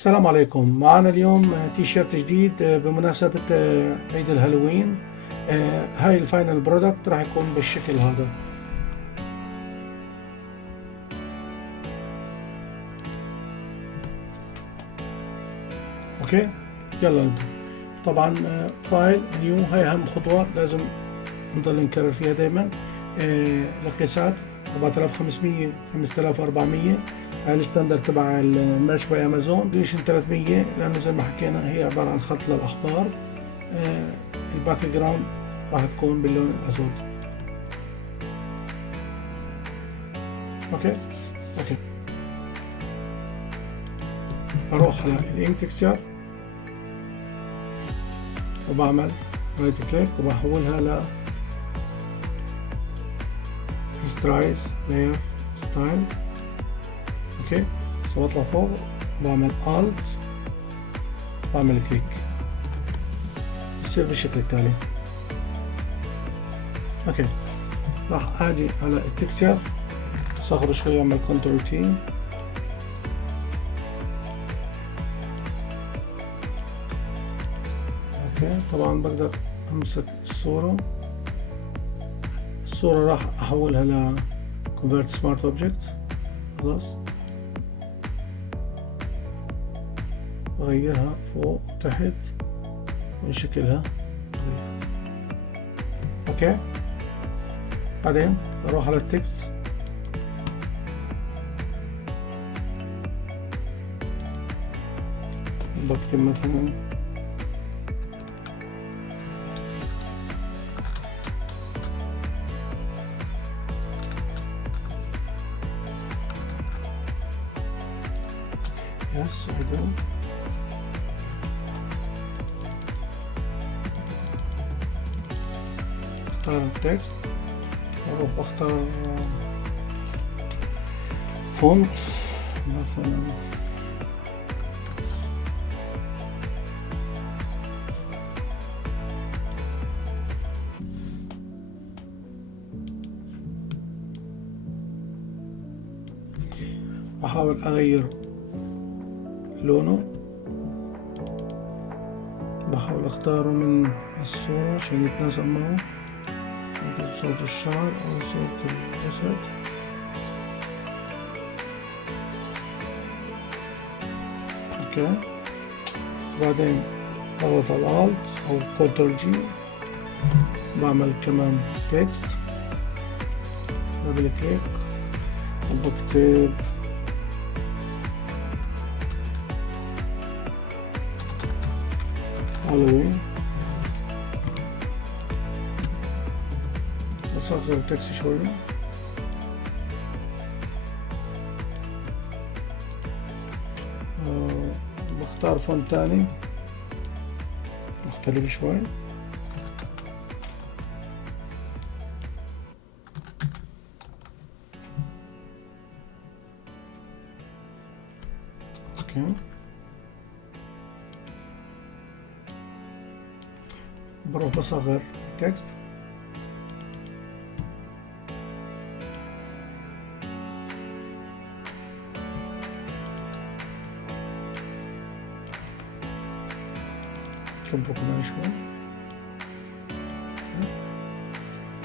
السلام عليكم. معنا اليوم تيشيرت جديد بمناسبة عيد الهالويين. هاي الفاينل برودكت راح يكون بالشكل هذا. اوكي، يلا نبدأ. طبعا فايل نيو، هاي اهم خطوة لازم نضل نكرر فيها دائما. القياسات 4500 5400، هاي الستاندر تبع الميرش باي امازون. ديشن 300 لانه زي ما حكينا هي عبارة عن خط للاحبار. الباك جراوند راح تكون باللون الاسود. اوكي بروح على الانك تكستشر وبعمل رايت كليك وبحولها ل سترايز لاير ستايل. اوكي، بطلع فوق بعمل الت بعمل كليك، بصير بالشكل التالي. اوكي، راح اجي على التكستشر صغر شوي واعمل كنترول تي. اوكي، طبعا بقدر امسك الصورة راح احولها ل convert smart object. خلاص، بغيرها فوق تحت ونشكلها. اوكي، بعدين بروح على التكست بكتب مثلا yes I do. اختار التكست واروح اختار فونت مثلا احاول اغير لونه، بحاول اختاره من الصورة عشان يتناسب معه، ممكن صورة الشعر او صورة الجسد. اوكي، بعدين بضغط على الالت او كنترول جي، بعمل كمان تكست دبل كليك وبكتب الهالويين. بصغر التكست شوي. بختار فونت تاني مختلف شوي. اوكي، بروح بصغر التكست. كبره كمان شوي،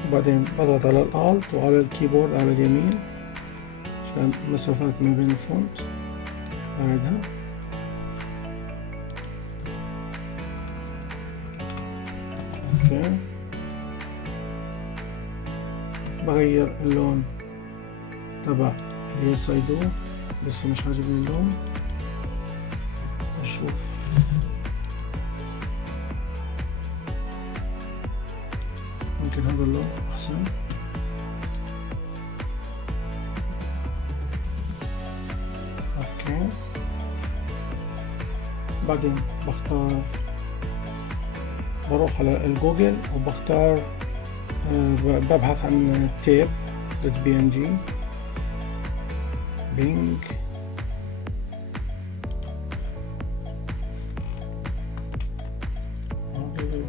وبعدين بضغط على الالت وعلى الكيبورد على اليمين عشان المسافات ما بين الفونت بعدها. اوكي، بغير اللون تبع اليس اي دو، لسه مش عاجبني اللون. اشوف ممكن هذا اللون احسن. اوكي، بعدين بختار بروح على الجوجل وبختار ببحث عن تيب .bng بينج.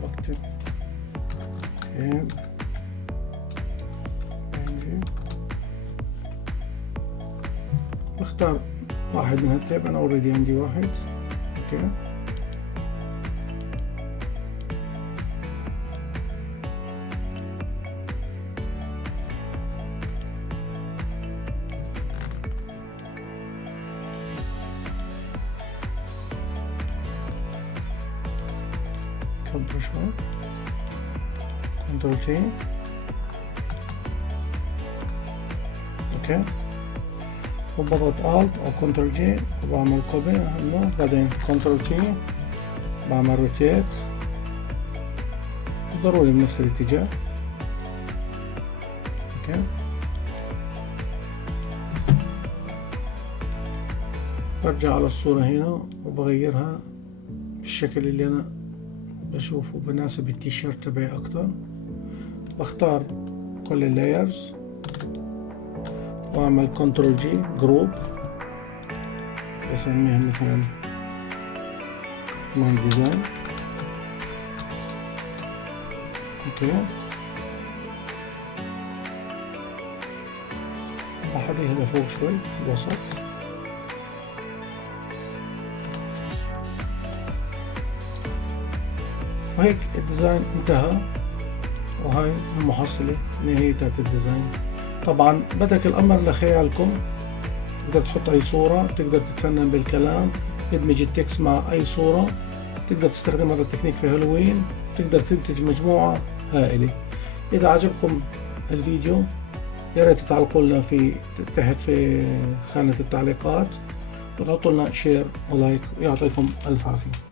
بكتب تيب بينج، بختار واحد من هالتيب. انا اوريدي عندي واحد. اوكي. كبر شوي، كنترول تي، اوكي، وبضغط الت او كنترول جي وبعمل كوبي هنا، بعدين كنترول تي بعمل روتيت، ضروري بنفس الاتجاه، اوكي. برجع على الصورة هنا وبغيرها بالشكل اللي انا بشوفه بناسب التيشيرت تبعي اكتر. بختار كل اللايرز واعمل كنترول جي جروب، بسميها مثلا مان ديزاين، اوكي. بحديها لفوق شوي الوسط، وهيك الديزاين انتهى. وهاي المحصلة النهائية تاعت الديزاين. طبعا بدك الأمر لخيالكم، تقدر تحط أي صورة، تقدر تتفنن بالكلام، تدمج التكست مع أي صورة، تقدر تستخدم هذا التكنيك في هالوين، تقدر تنتج مجموعة هائلة. إذا عجبكم الفيديو يا ريت تعلقوا لنا تحت في خانة التعليقات، وتحطوا لنا شير ولايك، ويعطيكم ألف عافية.